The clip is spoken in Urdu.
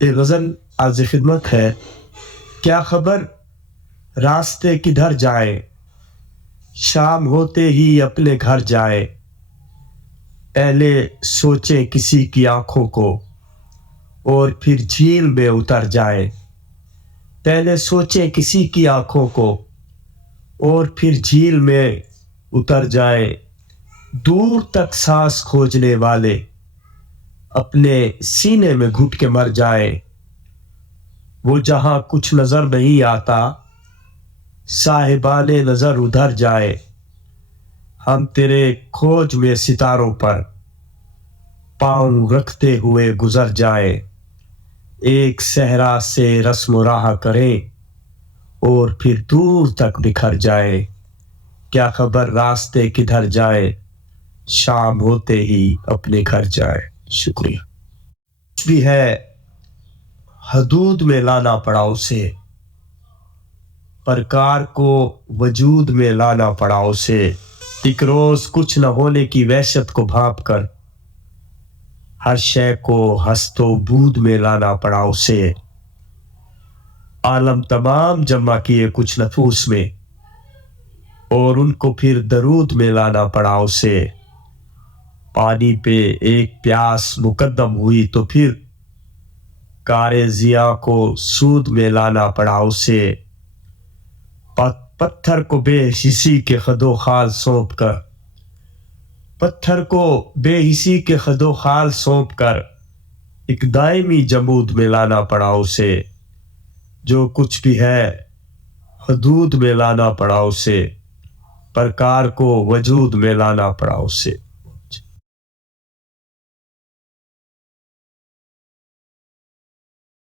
ایک غزل عرض خدمت ہے. کیا خبر راستے کدھر جائے، شام ہوتے ہی اپنے گھر جائے. پہلے سوچے کسی کی آنکھوں کو، اور پھر جھیل میں اتر جائے. پہلے سوچے کسی کی آنکھوں کو، اور پھر جھیل میں اتر جائے. دور تک سانس کھوجنے والے اپنے سینے میں گھٹ کے مر جائے. وہ جہاں کچھ نظر نہیں آتا، صاحبان نظر ادھر جائے. ہم تیرے کھوج میں ستاروں پر پاؤں رکھتے ہوئے گزر جائے. ایک صحرا سے رسم و راہ کریں، اور پھر دور تک بکھر جائے. کیا خبر راستے کدھر جائے، شام ہوتے ہی اپنے گھر جائے. شکریہ. بھی ہے حدود میں لانا پڑا اسے، پرکار کو وجود میں لانا پڑا اسے. ایک روز کچھ نہ ہونے کی وحشت کو بھانپ کر ہر شے کو ہست و بود میں لانا پڑا اسے. عالم تمام جمع کیے کچھ نفوس میں، اور ان کو پھر درود میں لانا پڑا اسے. پانی پہ ایک پیاس مقدم ہوئی تو پھر کار ضیاء کو سود میں لانا پڑا اسے. پتھر کو بے حسی کے خد و خال سونپ کر، پتھر کو بے حسی کے خد و خال سونپ کر ایک دائمی جمود میں لانا پڑا اسے. جو کچھ بھی ہے حدود میں لانا پڑا اسے، پرکار کو وجود میں لانا پڑا اسے.